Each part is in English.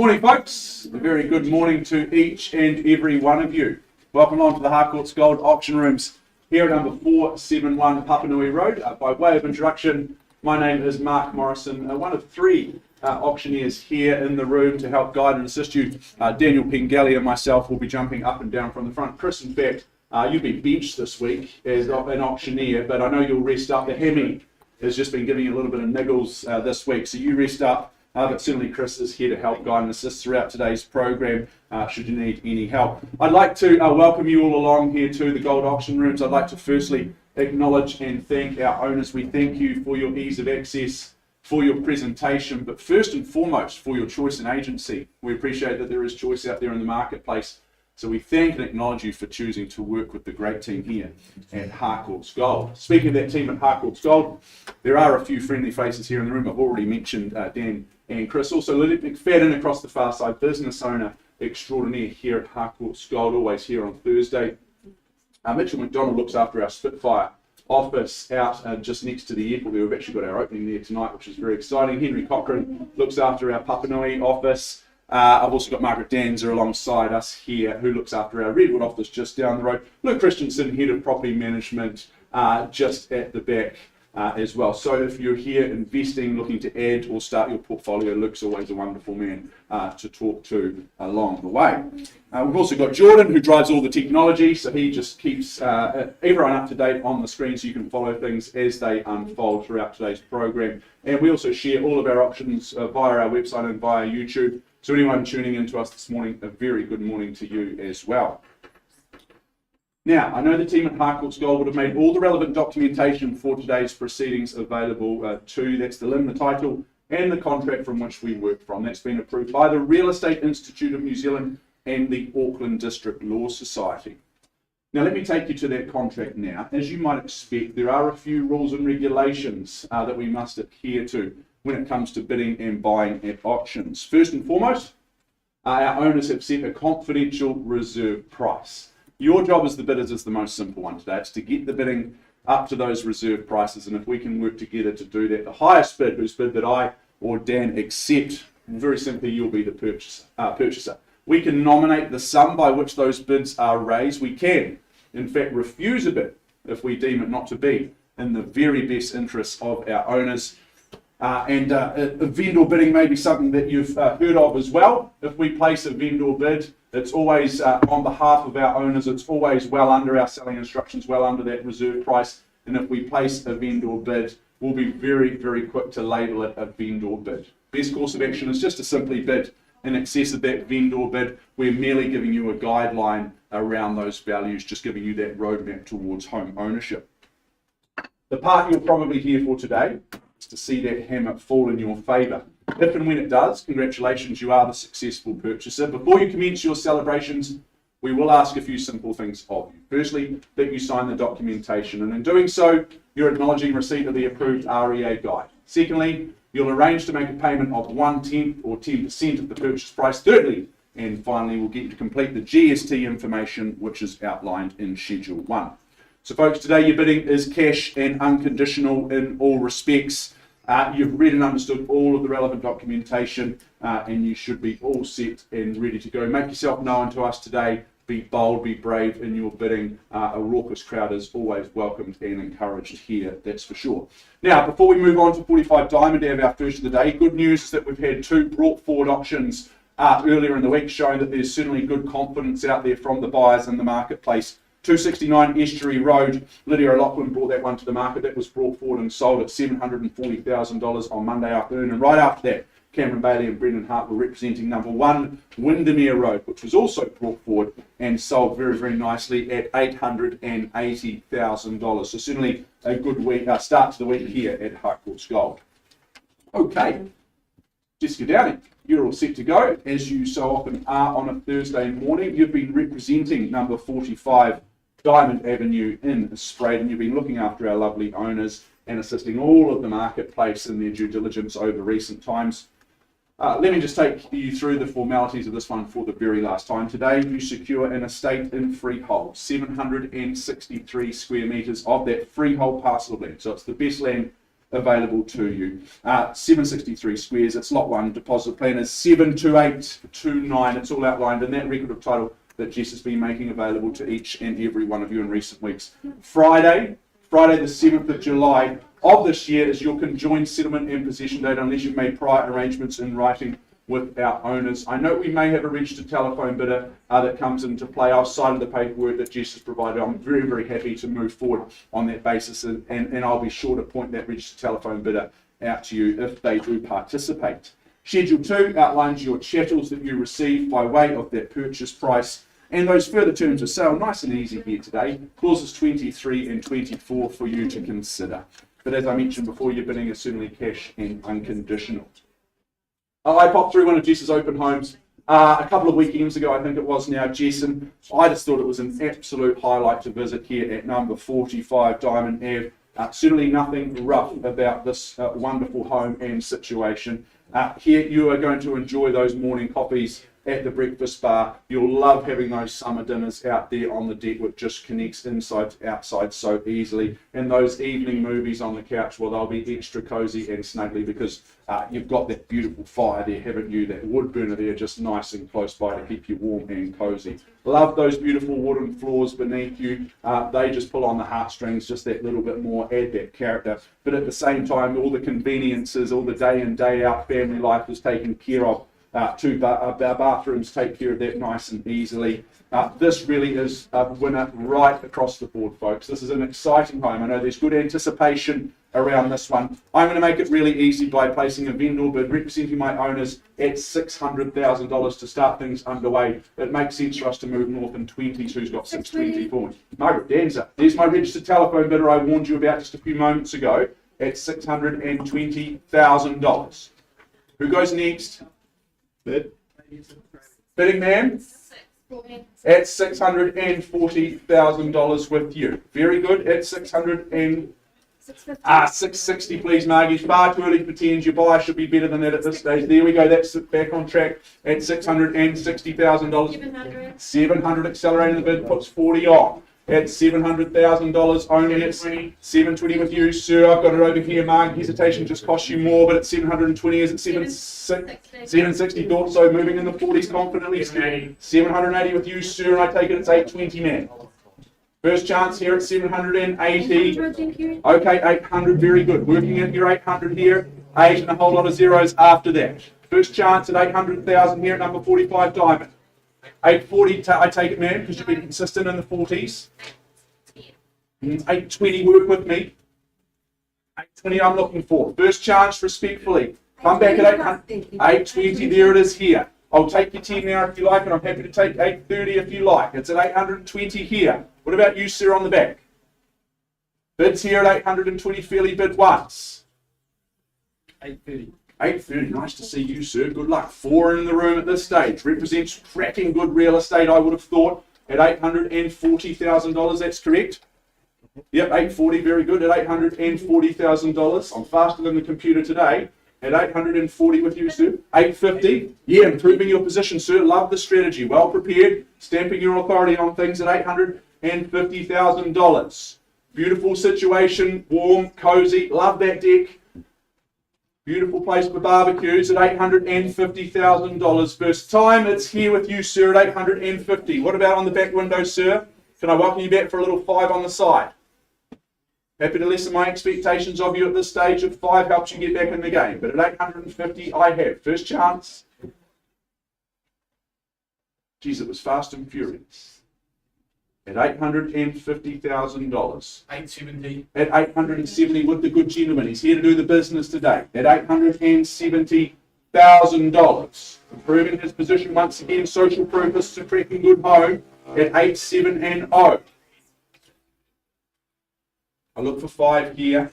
morning, folks. A very good morning to each and every one of you. Welcome on to the Harcourts Gold Auction Rooms here at number 471 Papanui Road. By way of introduction, my name is Mark Morrison, one of three auctioneers here in the room to help guide and assist you. Daniel Pengelly and myself will be jumping up and down from the front. Chris, in fact, you've been benched this week as an auctioneer, but I know you'll rest up. The Hemi has just been giving you a little bit of niggles this week, so you rest up. But certainly Chris is here to help guide and assist throughout today's program should you need any help. I'd like to welcome you all along here to the Gold Auction Rooms. I'd like to firstly acknowledge and thank our owners. We thank you for your ease of access, for your presentation, but first and foremost for your choice and agency. We appreciate that there is choice out there in the marketplace. So we thank and acknowledge you for choosing to work with the great team here at Harcourts Gold. Speaking of that team at Harcourts Gold, there are a few friendly faces here in the room. I've already mentioned Dan and Chris. Also, Lily McFadden across the far side, business owner extraordinaire here at Harcourts Gold, always here on Thursday. Mitchell McDonald looks after our Spitfire office out just next to the airport. We've actually got our opening there tonight, which is very exciting. Henry Cochrane looks after our Papanui office. I've also got Margaret Danzer alongside us here, who looks after our Redwood office just down the road. Luke Christensen, Head of Property Management, just at the back as well. So if you're here investing, looking to add or start your portfolio, Luke's always a wonderful man to talk to along the way. We've also got Jordan, who drives all the technology, so he just keeps everyone up to date on the screen so you can follow things as they unfold throughout today's program. And we also share all of our options via our website and via YouTube. So anyone tuning in to us this morning, a very good morning to you as well. Now, I know the team at Harcourts Gold would have made all the relevant documentation for today's proceedings available to you. That's the LIM, the title, and the contract from which we work from. That's been approved by the Real Estate Institute of New Zealand and the Auckland District Law Society. Now, let me take you to that contract now. As you might expect, there are a few rules and regulations that we must adhere to when it comes to bidding and buying at auctions. First and foremost, our owners have set a confidential reserve price. Your job as the bidders is the most simple one today. It's to get the bidding up to those reserve prices, and if we can work together to do that, the highest bid, whose bid that I or Dan accept, very simply, you'll be the purchaser. We can nominate the sum by which those bids are raised. We can, in fact, refuse a bid if we deem it not to be in the very best interests of our owners. Vendor bidding may be something that you've heard of as well. If we place a vendor bid, it's always on behalf of our owners. It's always well under our selling instructions, well under that reserve price. And if we place a vendor bid, we'll be very, very quick to label it a vendor bid. Best course of action is just to simply bid in excess of that vendor bid. We're merely giving you a guideline around those values, just giving you that roadmap towards home ownership. The part you're probably here for today is to see that hammer fall in your favour. If and when it does, congratulations, you are the successful purchaser. Before you commence your celebrations, we will ask a few simple things of you. Firstly, that you sign the documentation, and in doing so, you're acknowledging receipt of the approved REA guide. Secondly, you'll arrange to make a payment of 1/10 or 10% of the purchase price. Thirdly, and finally, we'll get you to complete the GST information, which is outlined in Schedule 1. So folks, today your bidding is cash and unconditional in all respects. You've read and understood all of the relevant documentation, and you should be all set and ready to go. Make yourself known to us today. Be bold, be brave in your bidding. A raucous crowd is always welcomed and encouraged here, that's for sure. Now, before we move on to 45 Diamond, have our first of the day, good news is that we've had two brought forward auctions earlier in the week, showing that there's certainly good confidence out there from the buyers in the marketplace. 269 Estuary Road, Lydia O'Loughlin brought that one to the market. That was brought forward and sold at $740,000 on Monday afternoon. And right after that, Cameron Bailey and Brendan Hart were representing number 1 Windermere Road, which was also brought forward and sold very, very nicely at $880,000. So certainly a good week, start to the week here at Harcourts Gold. Okay, Jessica Downing, you're all set to go, as you so often are on a Thursday morning. You've been representing number 45 Diamond Avenue in Spraydon. You've been looking after our lovely owners and assisting all of the marketplace in their due diligence over recent times. Let me just take you through the formalities of this one for the very last time. Today, you secure an estate in freehold, 763 square metres of that freehold parcel of land. So it's the best land available to you. 763 squares, it's lot 1, deposit plan is 72829. It's all outlined in that record of title that Jess has been making available to each and every one of you in recent weeks. Friday the 7th of July of this year is your conjoined settlement and possession date unless you've made prior arrangements in writing with our owners. I know we may have a registered telephone bidder that comes into play outside of the paperwork that Jess has provided. I'm very, very happy to move forward on that basis, and I'll be sure to point that registered telephone bidder out to you if they do participate. Schedule 2 outlines your chattels that you receive by way of that purchase price and those further terms of sale. Nice and easy here today. Clauses 23 and 24 for you to consider. But as I mentioned before, your bidding is certainly cash and unconditional. I popped through one of Jess's open homes a couple of weekends ago, I think it was now, Jess, and I just thought it was an absolute highlight to visit here at number 45 Diamond Ave. Certainly nothing rough about this wonderful home and situation. Here you are going to enjoy those morning coffees at the breakfast bar. You'll love having those summer dinners out there on the deck, which just connects inside to outside so easily. And those evening movies on the couch, well, they'll be extra cozy and snuggly because you've got that beautiful fire there, haven't you? That wood burner there, just nice and close by to keep you warm and cozy. Love those beautiful wooden floors beneath you. They just pull on the heartstrings just that little bit more, add that character. But at the same time, all the conveniences, all the day in, day out family life is taken care of. Two bathrooms take care of that nice and easily. This really is a winner right across the board, folks. This is an exciting home. I know there's good anticipation around this one. I'm going to make it really easy by placing a vendor bid representing my owners at $600,000 to start things underway. It makes sense for us to move north in 20s. Who's got 624? Margaret Danza. There's my registered telephone bidder I warned you about just a few moments ago at $620,000. Who goes next? Bid. Bidding man at $640,000 with you. Very good. At 660, please, Margie. Far too early to pretend your buy should be better than that at this stage. There we go. That's back on track at $660,000. 700 accelerating the bid puts 40 on. At $700,000 only at 720 with you, sir. I've got it over here. Mark, hesitation just costs you more, but at 720 is at 760. Thought so. Moving in the 40s confidently. 780 with you, sir. And I take it it's 820, man. First chance here at 780. Okay, 800. Very good. Working at your 800 here. 8 and a whole lot of zeros after that. First chance at 800,000 here at number 45 Diamond. 840, I take it, man, because you've been consistent in the 40s. 820, work with me. 820, I'm looking for. First chance, respectfully. Come back at 800. 820, there it is here. I'll take your 10 now if you like, and I'm happy to take 830 if you like. It's at 820 here. What about you, sir, on the back? Bids here at 820, fairly bid once. 830. 830, nice to see you, sir. Good luck. 4 in the room at this stage. Represents cracking good real estate, I would have thought, at $840,000. That's correct? Yep, 840, very good. At $840,000. I'm faster than the computer today. At 840 with you, sir. 850. Yeah, improving your position, sir. Love the strategy. Well prepared. Stamping your authority on things at $850,000. Beautiful situation. Warm, cozy. Love that deck. Beautiful place for barbecues at $850,000. First time, it's here with you, sir, at $850,000. What about on the back window, sir? Can I welcome you back for a little 5 on the side? Happy to lessen my expectations of you at this stage. If 5 helps you get back in the game. But at $850,000, I have. First chance. Geez, it was fast and furious. At $850,000. 870. At 870 with the good gentleman. He's here to do the business today. At $870,000. Improving his position once again. Social proof is a cracking good home. At 870. I look for 5 here.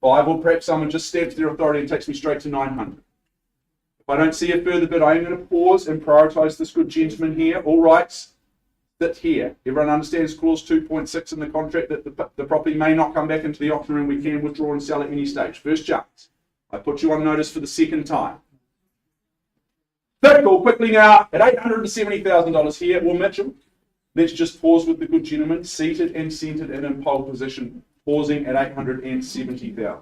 5, or perhaps someone just stamps their authority and takes me straight to 900. If I don't see a further bid, I am going to pause and prioritise this good gentleman here. All right. That here. Everyone understands clause 2.6 in the contract that the property may not come back into the auction room. We can withdraw and sell at any stage. First chance. I put you on notice for the second time. Third call quickly now at $870,000 here. Well, Mitchell, let's just pause with the good gentleman, seated and centered and in pole position, pausing at $870,000.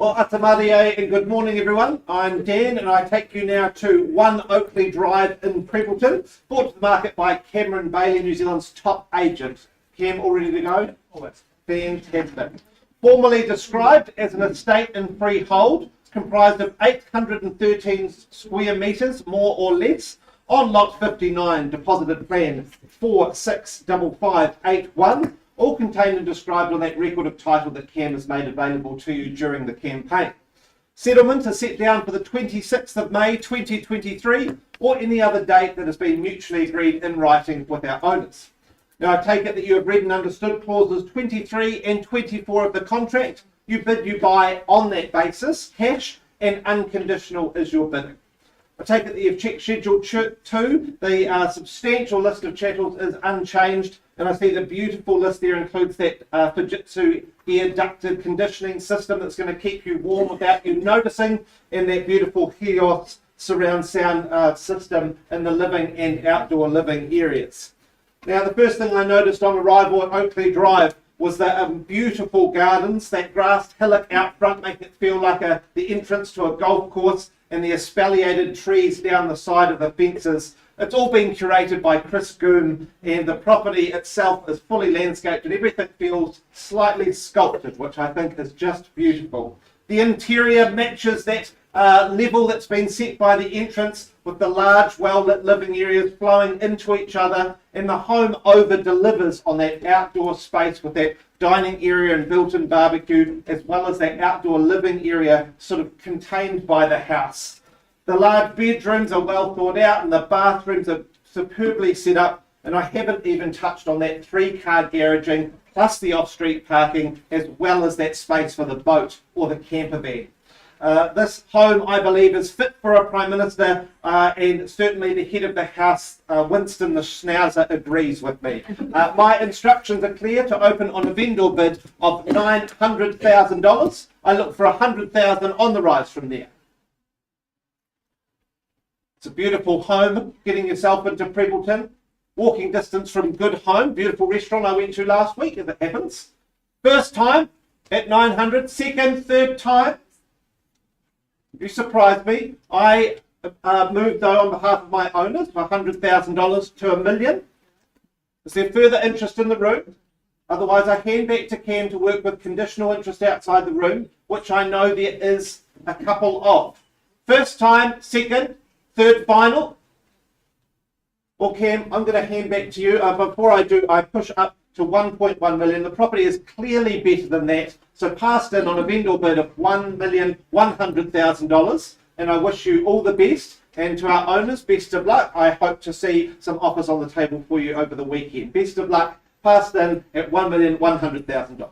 Well, Atamarie and good morning everyone. I'm Dan and I take you now to 1 Oakley Drive in Prebbleton, brought to the market by Cameron Bailey, New Zealand's top agent. Cam, all ready to go? Always. Fantastic. Formally described as an estate in freehold, comprised of 813 square metres, more or less, on lot 59, deposited plan 465581. All contained and described on that record of title that Cam has made available to you during the campaign. Settlement is set down for the 26th of May 2023 or any other date that has been mutually agreed in writing with our owners. Now I take it that you have read and understood clauses 23 and 24 of the contract. You bid, you buy on that basis, cash and unconditional is your bidding. I take it that you've checked Schedule 2. The substantial list of chattels is unchanged, and I see the beautiful list there includes that Fujitsu air ducted conditioning system that's going to keep you warm without you noticing, and that beautiful Helios surround sound system in the living and outdoor living areas. Now, the first thing I noticed on arrival at Oakley Drive was the beautiful gardens, that grassed hillock out front, making it feel like the entrance to a golf course, and the espaliated trees down the side of the fences. It's all been curated by Chris Goom, and the property itself is fully landscaped and everything feels slightly sculpted, which I think is just beautiful. The interior matches that level that's been set by the entrance, with the large well-lit living areas flowing into each other, and the home over-delivers on that outdoor space with that dining area and built-in barbecue, as well as that outdoor living area sort of contained by the house. The large bedrooms are well thought out and the bathrooms are superbly set up, and I haven't even touched on that 3-car garaging plus the off-street parking, as well as that space for the boat or the camper van. This home, I believe, is fit for a Prime Minister, and certainly the head of the House, Winston the Schnauzer, agrees with me. My instructions are clear: to open on a vendor bid of $900,000. I look for $100,000 on the rise from there. It's a beautiful home, getting yourself into Prebbleton. Walking distance from Good Home, beautiful restaurant I went to last week, as it happens. First time at 900, second, third time. You surprised me. I moved though on behalf of my owners for $100,000 to $1 million. Is there further interest in the room? Otherwise I hand back to Cam to work with conditional interest outside the room, which I know there is a couple of. First time, second, third final. Well, Cam, I'm going to hand back to you. Before I do, I push up to 1.1 million. The property is clearly better than that. So passed in on a vendor bid of $1,100,000. And I wish you all the best. And to our owners, best of luck. I hope to see some offers on the table for you over the weekend. Best of luck. Passed in at $1,100,000.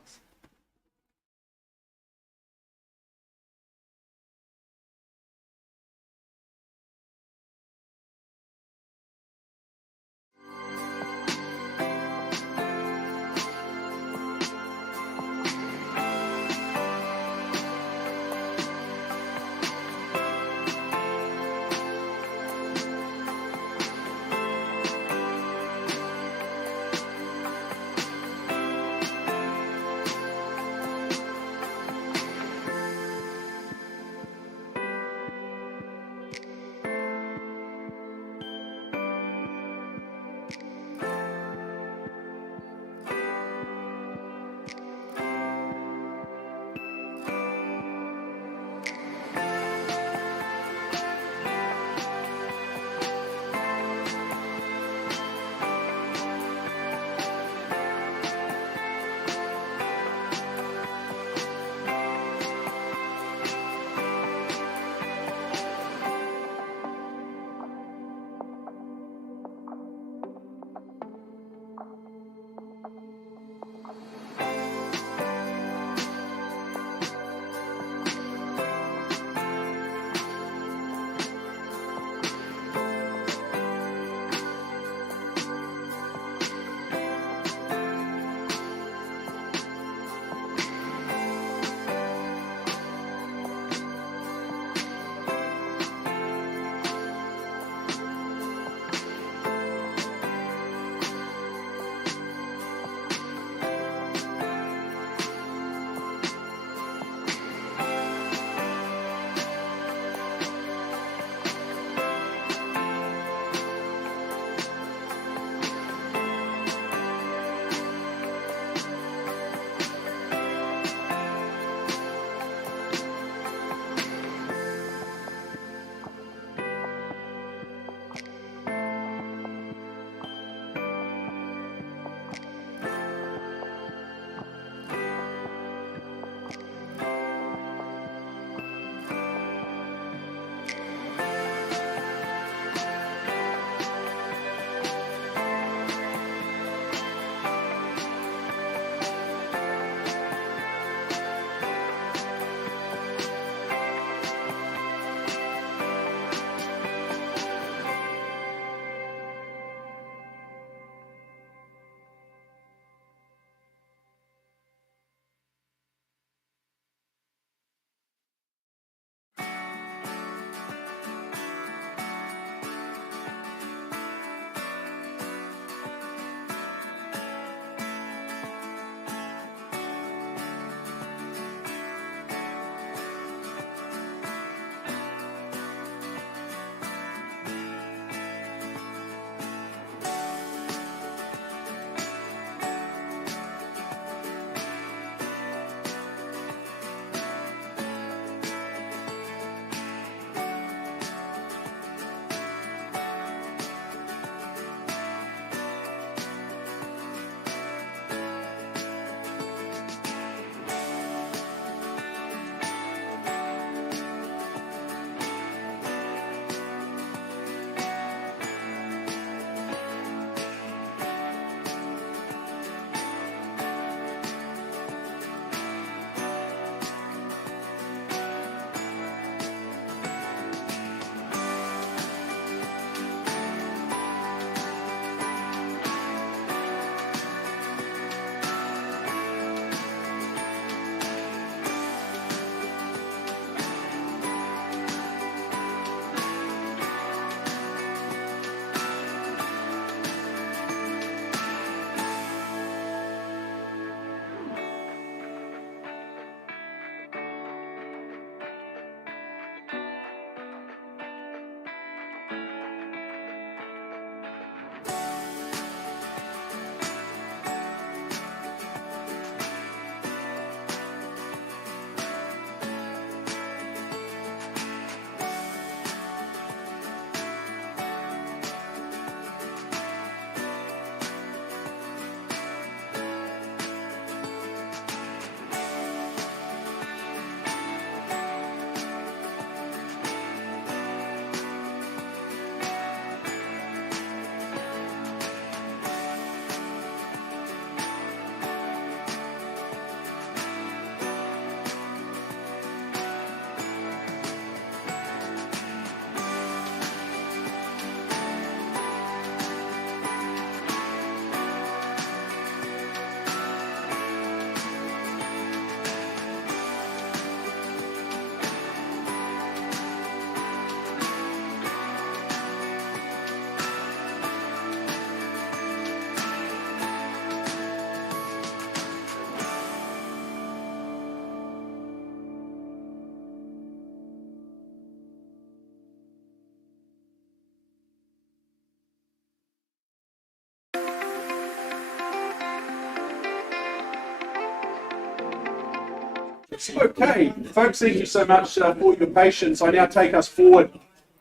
Okay, folks, thank you so much for your patience. I now take us forward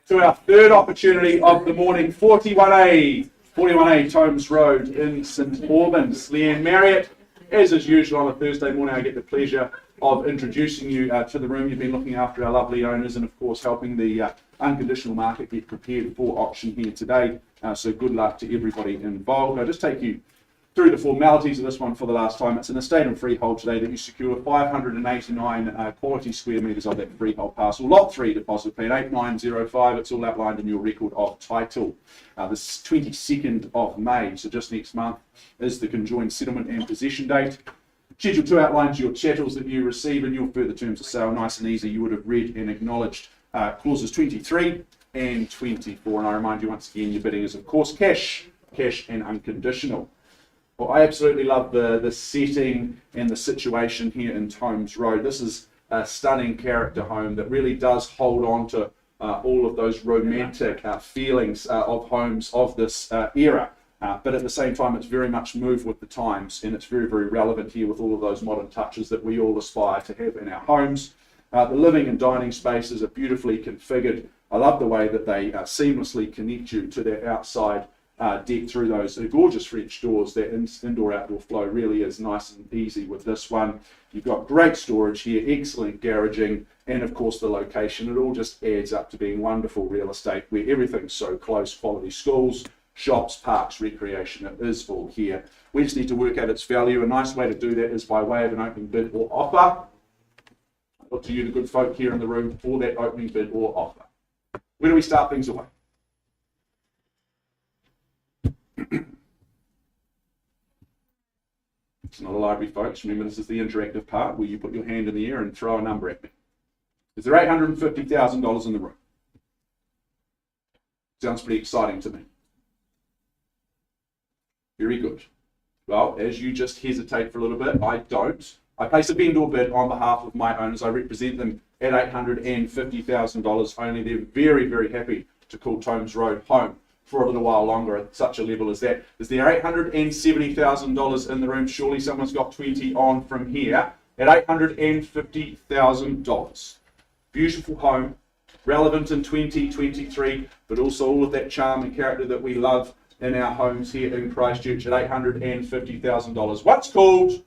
to our third opportunity of the morning, 41A Tomes Road in St Albans. Leanne Marriott, as is usual on a Thursday morning, I get the pleasure of introducing you to the room. You've been looking after our lovely owners and, of course, helping the unconditional market get prepared for auction here today. So good luck to everybody involved. I'll just take you through the formalities of this one for the last time. It's an estate and freehold today that you secure 589 quality square metres of that freehold parcel. Lot 3 deposit plan 8905. It's all outlined in your record of title. This 22nd of May, so just next month, is the conjoined settlement and possession date. Schedule 2 outlines your chattels that you receive in your further terms of sale. Nice and easy. You would have read and acknowledged clauses 23 and 24. And I remind you once again, your bidding is, of course, cash and unconditional. Well, I absolutely love the setting and the situation here in Tomes Road. This is a stunning character home that really does hold on to all of those romantic feelings of homes of this era. But at the same time, it's very much moved with the times, and it's very, very relevant here with all of those modern touches that we all aspire to have in our homes. The living and dining spaces are beautifully configured. I love the way that they seamlessly connect you to that outside deck through those gorgeous French doors. That indoor-outdoor flow really is nice and easy with this one. You've got great storage here, excellent garaging, and of course the location. It all just adds up to being wonderful real estate where everything's so close. Quality schools, shops, parks, recreation, it is all here. We just need to work out its value. A nice way to do that is by way of an opening bid or offer. I look to you, the good folk here in the room, for that opening bid or offer. Where do we start things away? It's not a library, folks. Remember, this is the interactive part where you put your hand in the air and throw a number at me. Is there $850,000 in the room? Sounds pretty exciting to me. Very good. Well, as you just hesitate for a little bit, I don't. I place a vendor bid on behalf of my owners. I represent them at $850,000 only. They're very, very happy to call Tomes Road home for a little while longer at such a level as that. Is there $870,000 in the room? Surely someone's got 20 on from here at $850,000. Beautiful home, relevant in 2023, but also all of that charm and character that we love in our homes here in Christchurch at $850,000. What's called,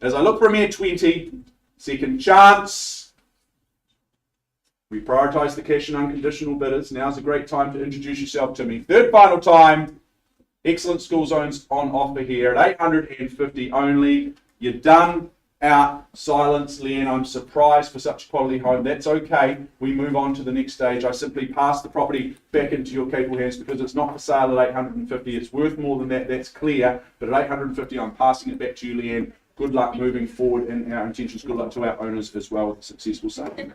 as I look for a mere 20, second chance. We prioritise the cash and unconditional bidders. Now's a great time to introduce yourself to me. Third final time. Excellent school zones on offer here at $850 only. You're done. Out. Silence, Leanne. I'm surprised for such a quality home. That's okay. We move on to the next stage. I simply pass the property back into your capable hands because it's not for sale at $850. It's worth more than that. That's clear. But at $850, I'm passing it back to you, Leanne. Good luck moving forward in our intentions. Good luck to our owners as well with a successful sale.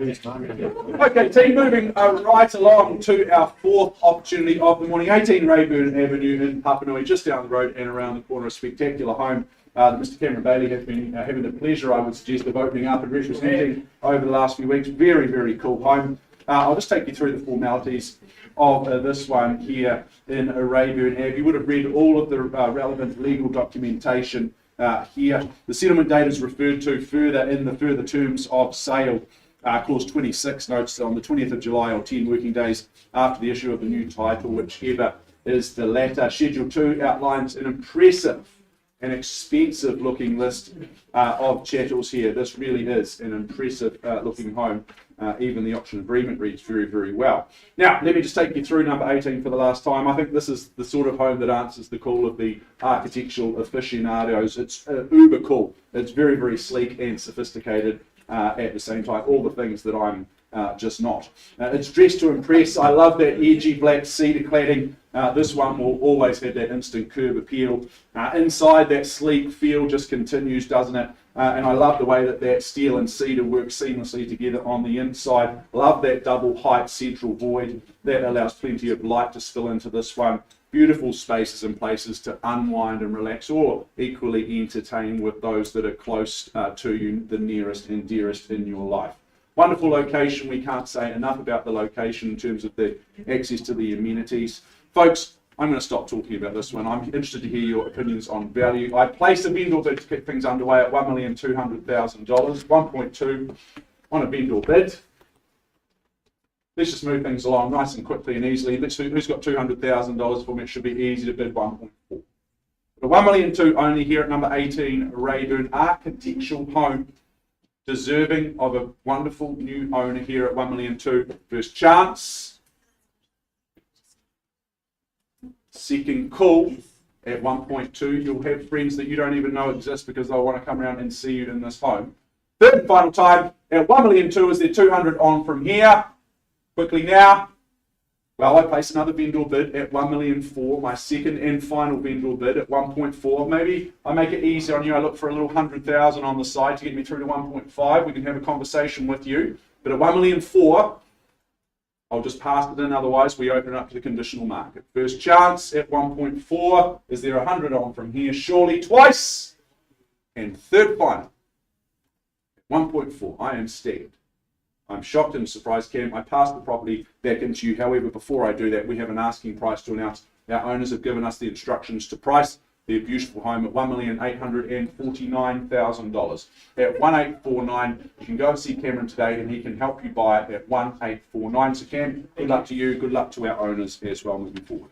Okay, team, moving right along to our fourth opportunity of the morning. 18 Rayburn Avenue in Papanui, just down the road and around the corner. A spectacular home that Mr. Cameron Bailey has been having the pleasure, I would suggest, of opening up and representing over the last few weeks. Very, very cool home. I'll just take you through the formalities of this one here in Rayburn Ave. You would have read all of the relevant legal documentation here. The settlement date is referred to further in the further terms of sale. Clause 26 notes on the 20th of July or 10 working days after the issue of the new title, whichever is the latter. Schedule 2 outlines an impressive and expensive looking list of chattels here. This really is an impressive looking home. Even the option agreement reads very, very well. Now, let me just take you through number 18 for the last time. I think this is the sort of home that answers the call of the architectural aficionados. It's uber cool. It's very, very sleek and sophisticated at the same time. All the things that I'm just not. It's dressed to impress. I love that edgy black cedar cladding. This one will always have that instant curb appeal. Inside, that sleek feel just continues, doesn't it? And I love the way that steel and cedar work seamlessly together on the inside. Love that double height central void. That allows plenty of light to spill into this one. Beautiful spaces and places to unwind and relax, or equally entertain with those that are close to you, the nearest and dearest in your life. Wonderful location. We can't say enough about the location in terms of the access to the amenities. Folks, I'm going to stop talking about this one. I'm interested to hear your opinions on value. I placed a vendor bid to get things underway at $1,200,000, 1.2 on a vendor bid. Let's just move things along nice and quickly and easily. Who's got $200,000 for me? It should be easy to bid 1.4. The $1,200,000 only here at number 18, Rayburn, architectural home, deserving of a wonderful new owner here at $1,200,000. First chance. Second call at 1.2. You'll have friends that you don't even know exist because they'll want to come around and see you in this home. Third and final time at $1,200,000. Is there 200 on from here? Quickly now. Well, I place another vendor bid at $1,400,000. My second and final vendor bid at 1.4. Maybe I make it easy on you. I look for a little 100,000 on the side to get me through to 1.5. We can have a conversation with you. But at $1,400,000, I'll just pass it in. Otherwise, we open it up to the conditional market. First chance at 1.4. Is there 100 on from here? Surely twice. And third final at 1.4. I am staggered. I'm shocked and surprised, Cam. I passed the property back into you. However, before I do that, we have an asking price to announce. Our owners have given us the instructions to price their beautiful home at $1,849,000. At 1,849, you can go and see Cameron today and he can help you buy it at 1,849. So Cam, good luck to you. Good luck to our owners as well moving forward.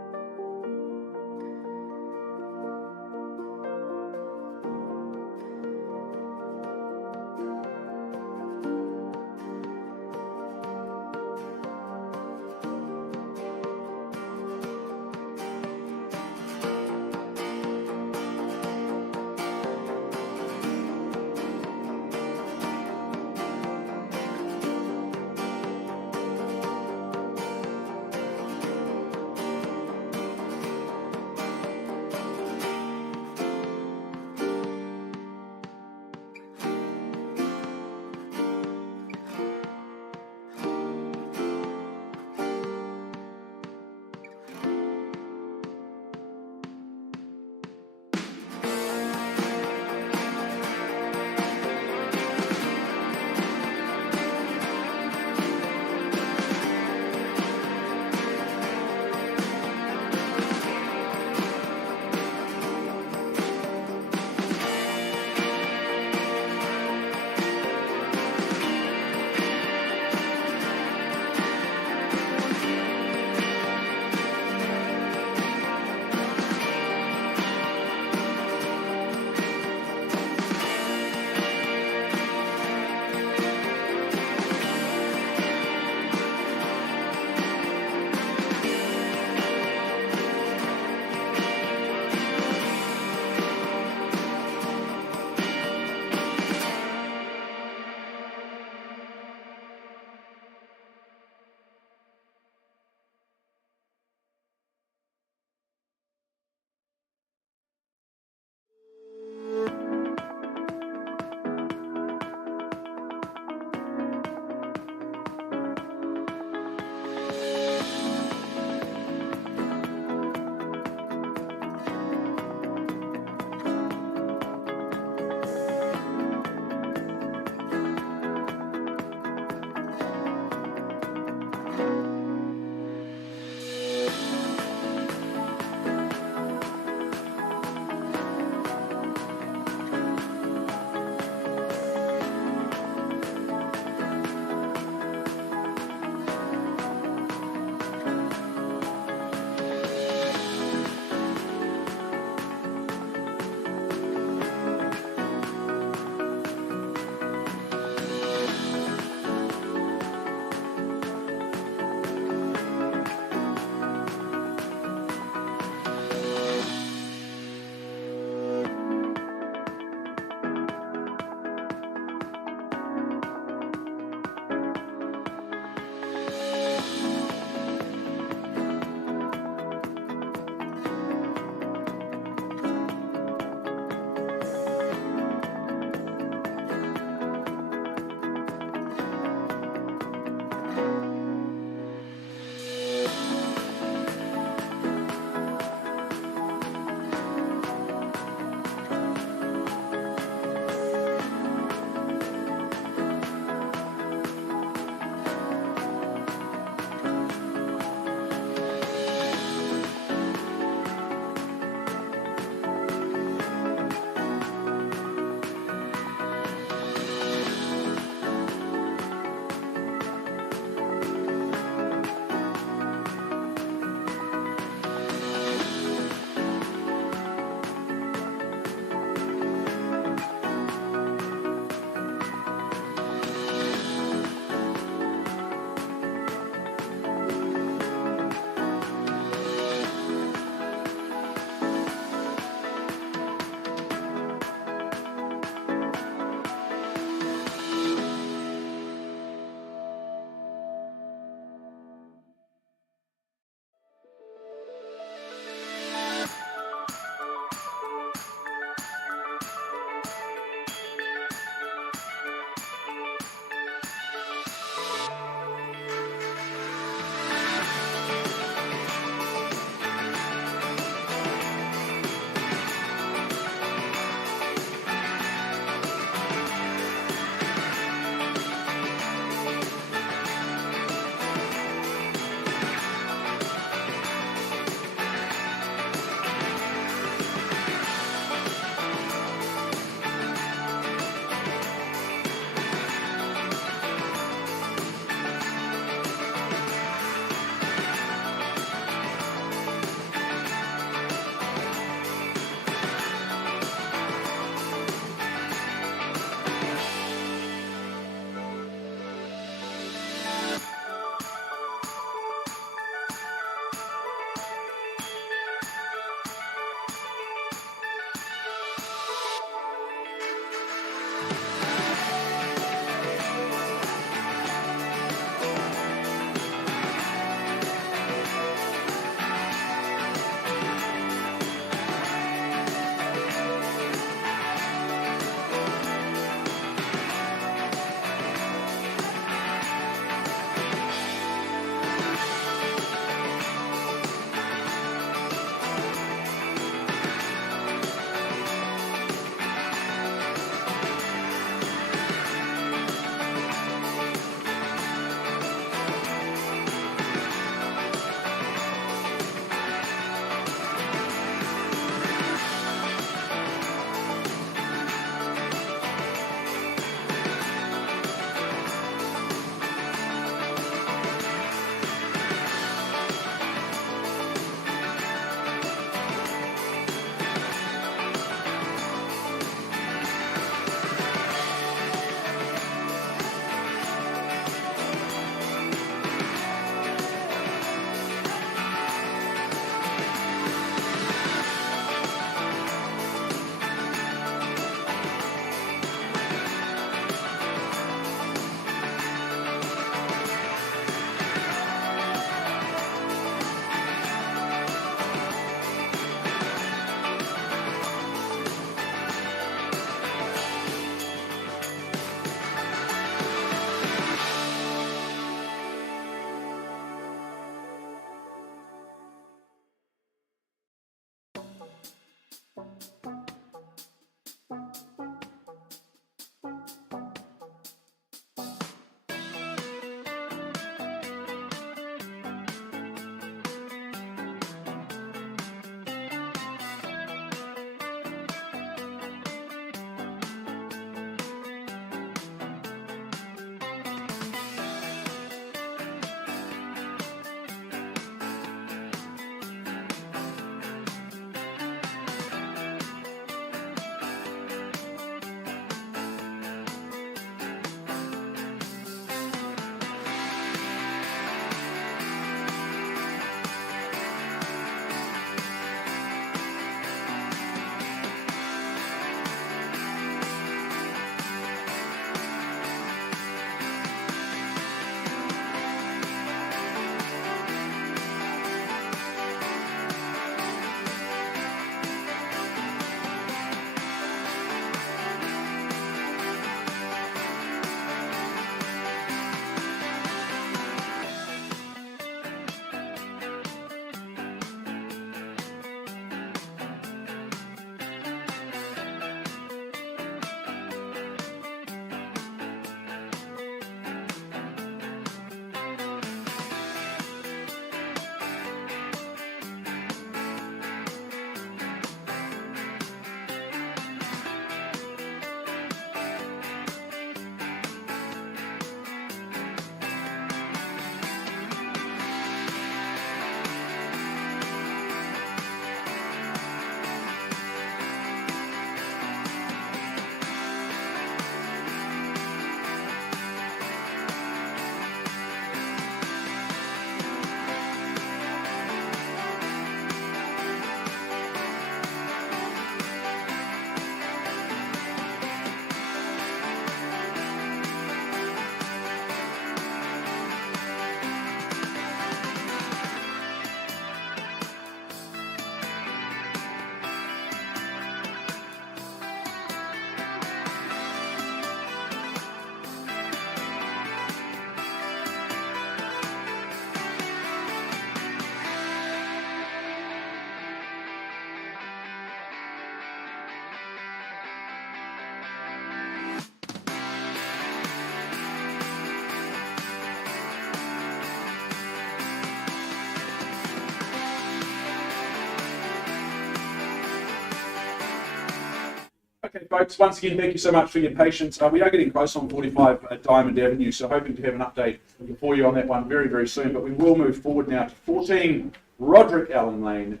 Okay, folks, once again, thank you so much for your patience. We are getting close on 45 Diamond Avenue, so hoping to have an update for you on that one very, very soon. But we will move forward now to 14 Roderick Allen Lane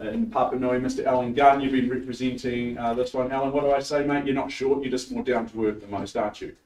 in Papanui. Mr. Alan Gunn, you've been representing this one. Alan, what do I say, mate? You're not short, you're just more down to earth than most, aren't you?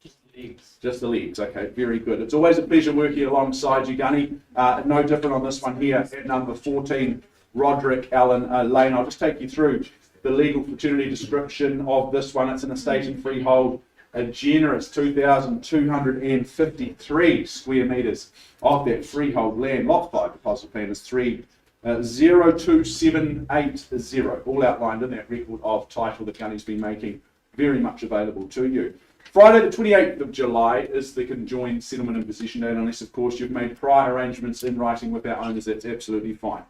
Just the legs. Just the legs, okay, very good. It's always a pleasure working alongside you, Gunny. No different on this one here at number 14, Roderick Allen Lane. I'll just take you through the legal fraternity description of this one. It's an estate and freehold, a generous 2,253 square metres of that freehold land. Lot 5 deposit plan is 302780, all outlined in that record of title that Gunny's been making very much available to you. Friday the 28th of July is the conjoined settlement and possession date, unless of course you've made prior arrangements in writing with our owners. That's absolutely fine.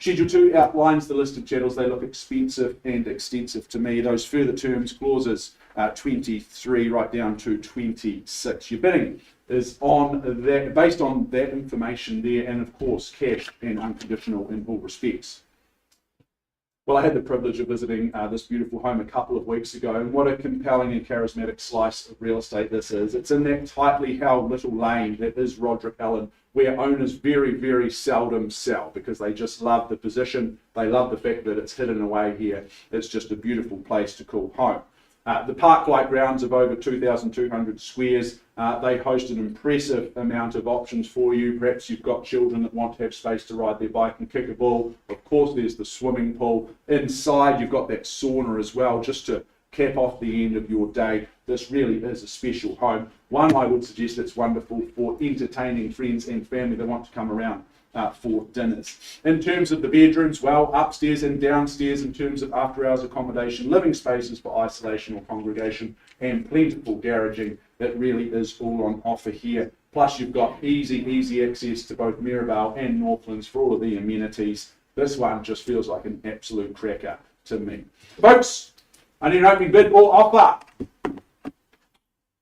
Schedule 2 outlines the list of chattels. They look expensive and extensive to me. Those further terms, clauses 23 right down to 26. Your bidding is on that, based on that information there, and of course cash and unconditional in all respects. Well, I had the privilege of visiting this beautiful home a couple of weeks ago, and what a compelling and charismatic slice of real estate this is. It's in that tightly held little lane that is Roderick Allen, where owners very, very seldom sell because they just love the position. They love the fact that it's hidden away here. It's just a beautiful place to call home. The park-like grounds of over 2,200 squares. They host an impressive amount of options for you. Perhaps you've got children that want to have space to ride their bike and kick a ball. Of course, there's the swimming pool. Inside, you've got that sauna as well, just to cap off the end of your day. This really is a special home. One, I would suggest it's wonderful for entertaining friends and family that want to come around for dinners. In terms of the bedrooms, well, upstairs and downstairs in terms of after-hours accommodation, living spaces for isolation or congregation, and plentiful garaging. That really is all on offer here. Plus, you've got easy access to both Mirabelle and Northlands for all of the amenities. This one just feels like an absolute cracker to me. Folks, I need an opening bid or offer.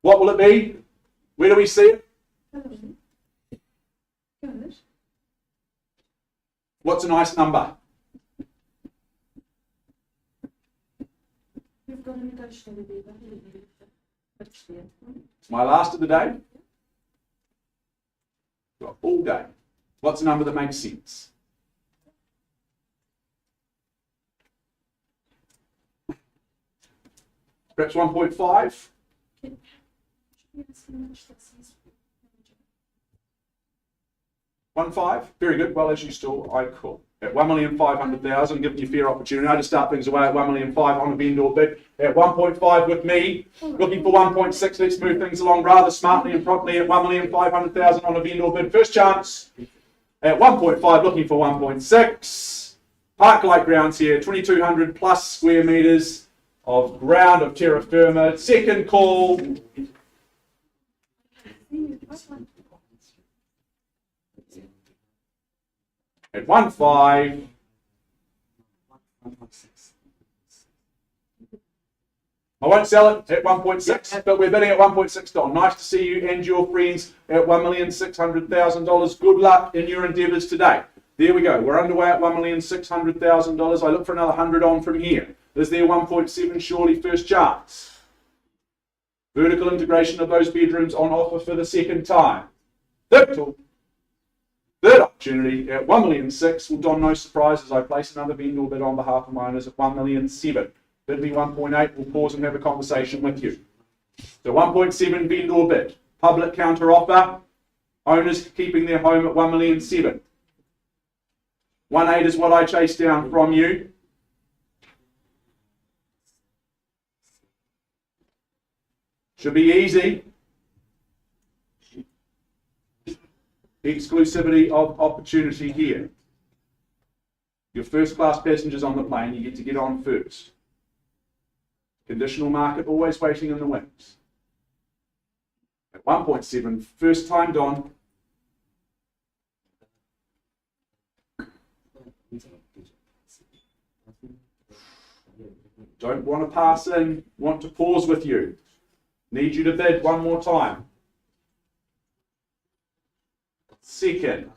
What will it be? Where do we see it? What's a nice number? We've got a negotiator there. It's my last of the day. Got all day. What's a number that makes sense? Perhaps 1.5? 1.5? Very good. Well, as you still, I call. At 1,500,000, giving you fair opportunity. I just start things away at 1,500,000 on a vendor bid. At 1.5 with me, looking for 1.6. Let's move things along rather smartly and properly at 1,500,000 on a vendor bid. First chance. At 1.5, looking for 1.6. Park-like grounds here, 2,200 plus square metres of ground of terra firma. Second call. At 1.5. I won't sell it at 1.6, but we're bidding at 1.6, Don. Nice to see you and your friends at $1,600,000. Good luck in your endeavours today. There we go. We're underway at $1,600,000. I look for another 100 on from here. Is there 1.7 surely first chance? Vertical integration of those bedrooms on offer for the second time. Third opportunity at 1,600,000. Well, Don, no surprise as I place another vendor bid on behalf of my owners at 1,700,000. Bid me 1.8. We'll pause and have a conversation with you. So 1.7 vendor bid. Public counter offer. Owners keeping their home at 1,700,000. 1.8 is what I chase down from you. Should be easy. Exclusivity of opportunity here. Your first class passengers on the plane, you get to get on first. Conditional market, always waiting in the wings. At 1.7, first time, Don. Don't want to pass in, want to pause with you. Need you to bid one more time. Second.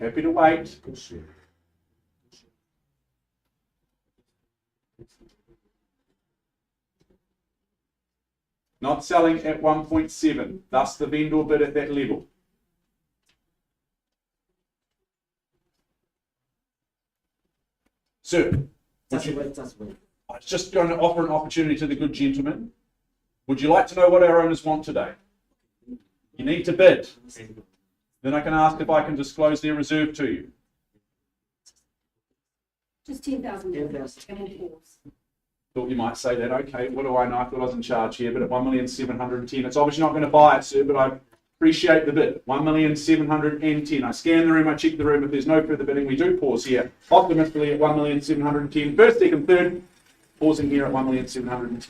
Happy to wait. Not selling at 1.7, thus the vendor bid at that level. Sir, I was just going to offer an opportunity to the good gentleman. Would you like to know what our owners want today? You need to bid. Then I can ask if I can disclose their reserve to you. Just 10,000. 10,000. Thought you might say that. Okay, what do I know? I thought I was in charge here, but at 1,710,000, it's obviously not going to buy it, sir, but I appreciate the bid. 1,710,000. I scan the room, I check the room. If there's no further bidding, we do pause here. Optimistically at 1,710,000. First, second, third. Pausing here at 1,710,000.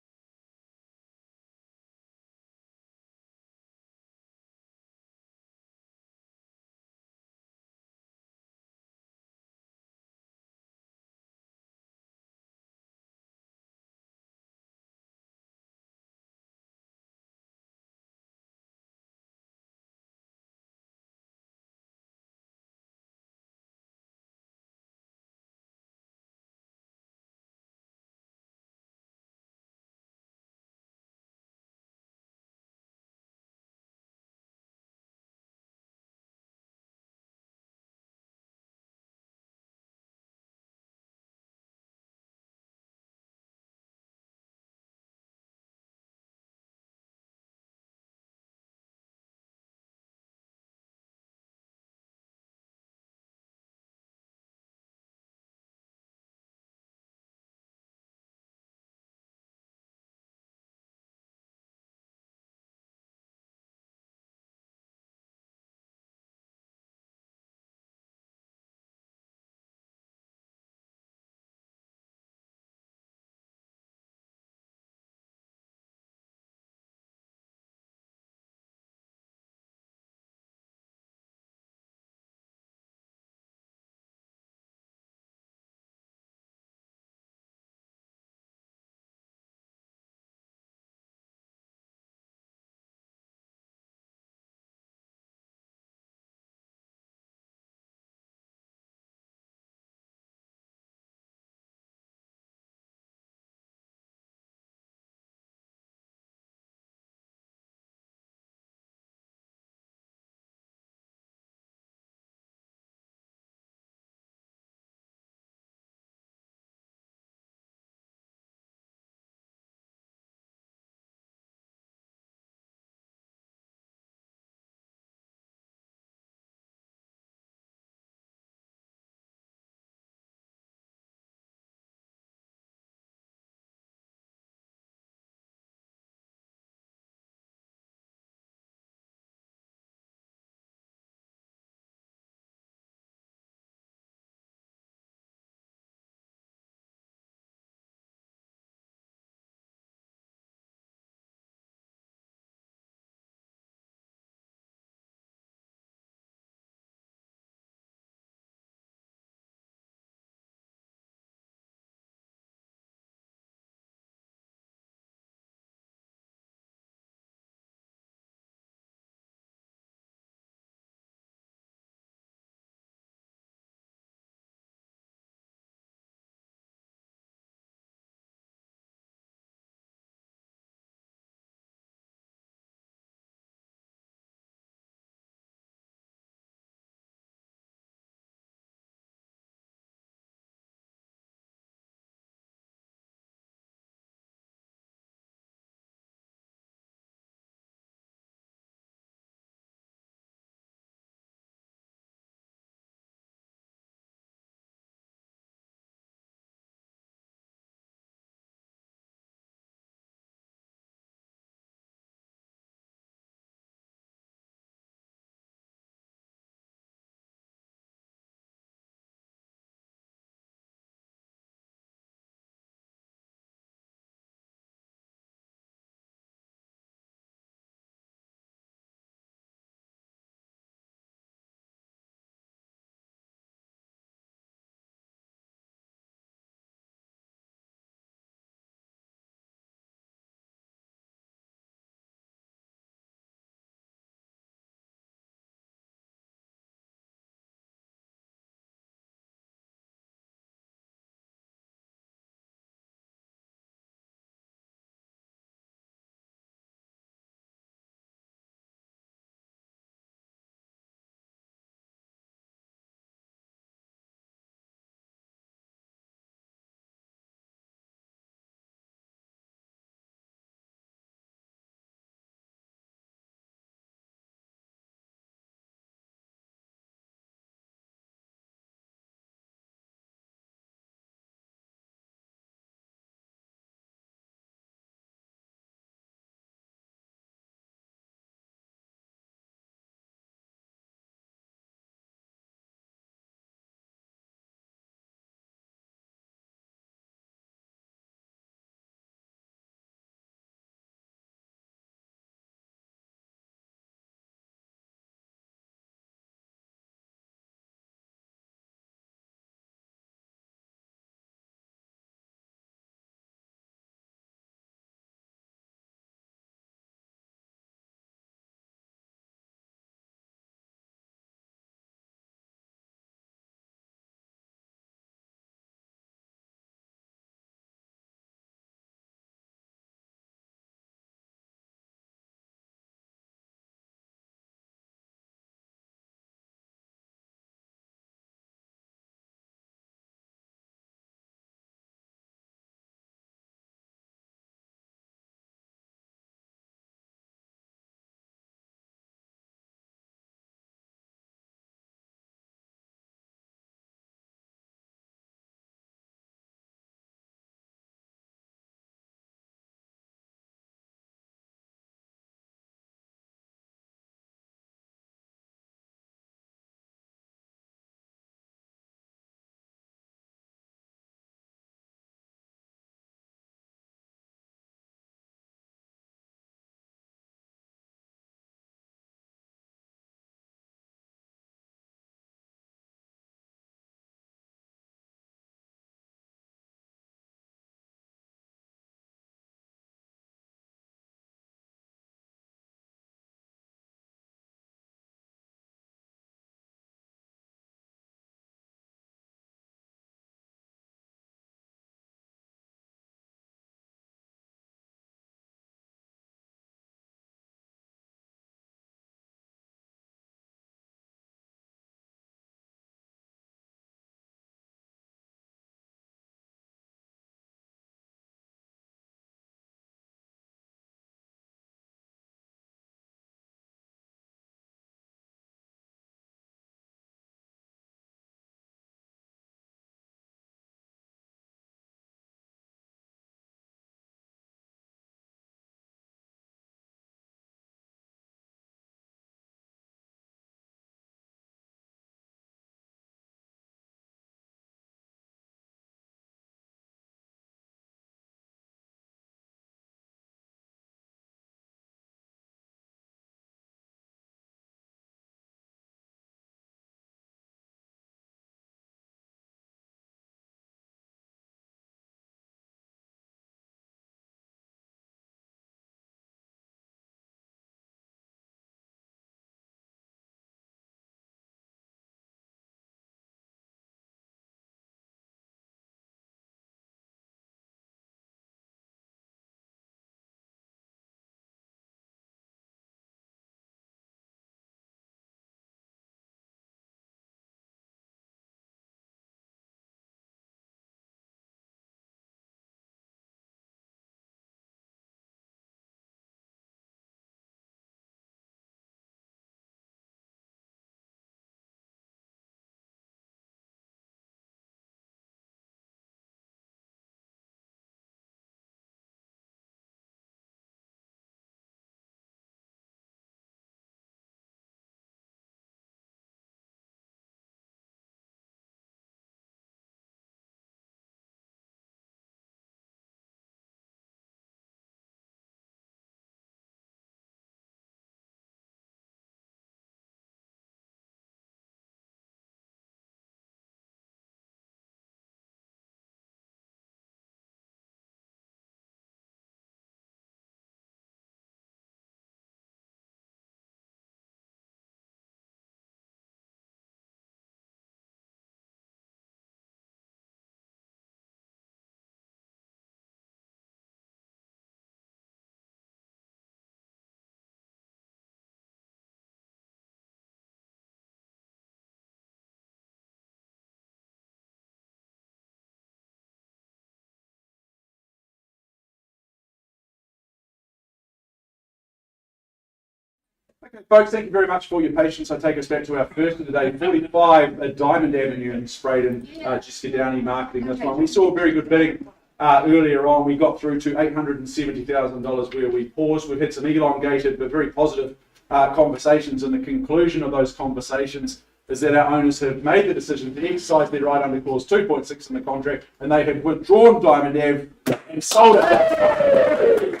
Okay, folks, thank you very much for your patience. I take us back to our first of the day, 45 Diamond Avenue in Spraydon, Jessica Downey marketing this one. We saw very good bidding earlier on. We got through to $870,000 where we paused. We've had some elongated but very positive conversations, and the conclusion of those conversations is that our owners have made the decision to exercise their right under clause 2.6 in the contract, and they have withdrawn Diamond Ave and sold it.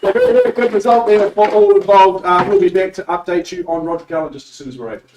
So very, very good result there for all involved. We'll be back to update you on Roderick Allen just as soon as we're able to.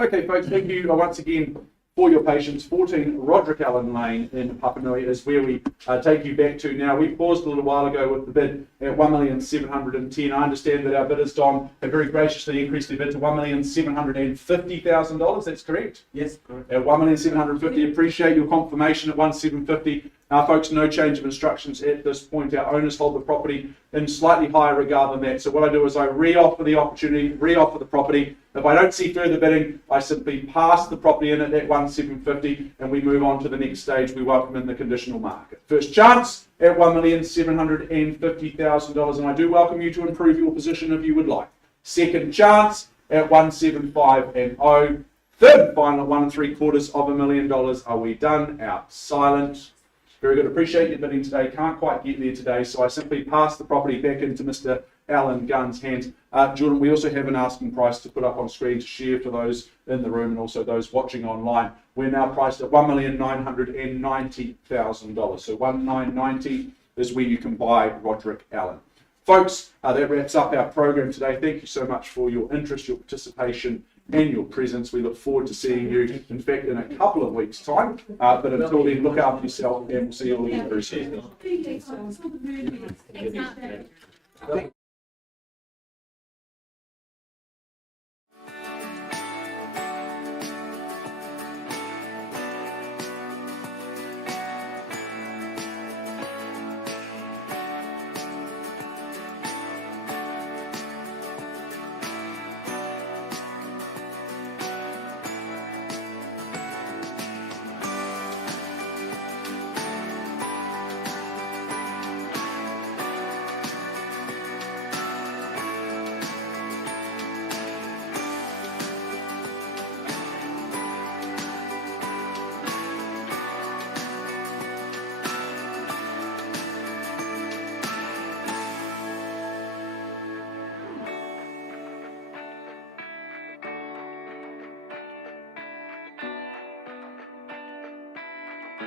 Okay, folks, thank you once again for your patience. 14 Roderick Allen Lane in Papanui is where we take you back to now. We paused a little while ago with the bid at $1,710,000. I understand that our bidders, Don, have very graciously increased their bid to $1,750,000. That's correct? Yes, correct. At $1,750,000. Appreciate your confirmation at $1,750,000. Folks, no change of instructions at this point. Our owners hold the property in slightly higher regard than that. So what I do is I re-offer the opportunity, re-offer the property. If I don't see further bidding, I simply pass the property in at that $1,750,000 and we move on to the next stage. We welcome in the conditional market. First chance at $1,750,000, and I do welcome you to improve your position if you would like. Second chance at $1,750,000. Third and final at $1.75 million. Are we done? Out. Silent. Very good. Appreciate your bidding today. Can't quite get there today, so I simply pass the property back into Mr. Allen Gunn's hands. Jordan, we also have an asking price to put up on screen to share for those in the room and also those watching online. We're now priced at $1,990,000. So $1,990 is where you can buy Roderick Allen. Folks, that wraps up our program today. Thank you so much for your interest, your participation, and your presence. We look forward to seeing you, in fact, in a couple of weeks' time. But until then, look after yourself, and we'll see you all again very soon. Thanks,